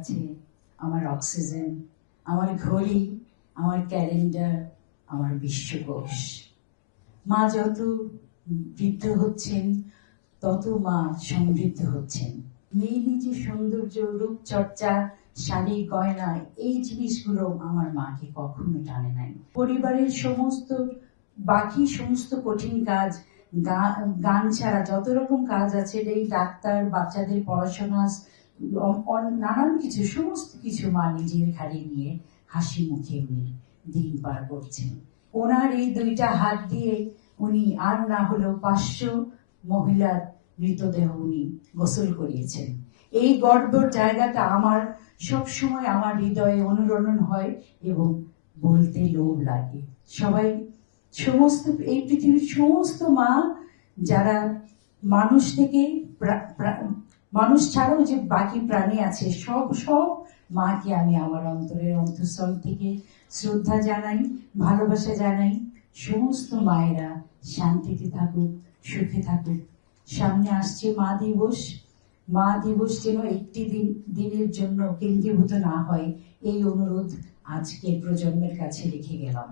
কাছে আমার অক্সিজেন, আমার ঘড়ি, আমার ক্যালেন্ডার, আমার বিশ্বকোষ। মা যত বৃদ্ধ হচ্ছেন তত মা সমৃদ্ধ হচ্ছেন। মেয়েলি যে সৌন্দর্য, রূপচর্চা, শাড়ি, গয়না, এই জিনিসগুলো আমার মাকে কখনো টানে নাই। পরিবারের বাকি সমস্ত কঠিন কাজ, গান ছাড়া যত রকম কাজ আছে, এই ডাক্তার, বাচ্চাদের পড়াশোনা, নানান কিছু, সমস্ত কিছু মা নিজের ঘাড়ে নিয়ে হাসি মুখে উনি দিন পার করছেন। ওনার এই দুইটা হাত দিয়ে উনি আর না হলেও 500 মহিলার মৃতদেহ উনি গোসল করিয়েছেন। এই গর্বের জায়গাটা আমার সব সময় আমার হৃদয়ে অনুরণন হয় এবং বলতে লোভ লাগে। সবাই, সমস্ত এই পৃথিবীর সমস্ত মা যারা মানুষ থেকে, মানুষ ছাড়াও যে বাকি প্রাণী আছে, সব মাকে আমি আমার অন্তরের অন্তঃস্থল থেকে শ্রদ্ধা জানাই, ভালোবাসা জানাই। সমস্ত মায়েরা শান্তিতে থাকুক, সুখে থাকুক। সামনে আসছে মা দিবস। মা দিবস যেন একটি দিনের জন্য কেন্দ্রীভূত না হয়, এই অনুরোধ আজকের প্রজন্মের কাছে রেখে গেলাম।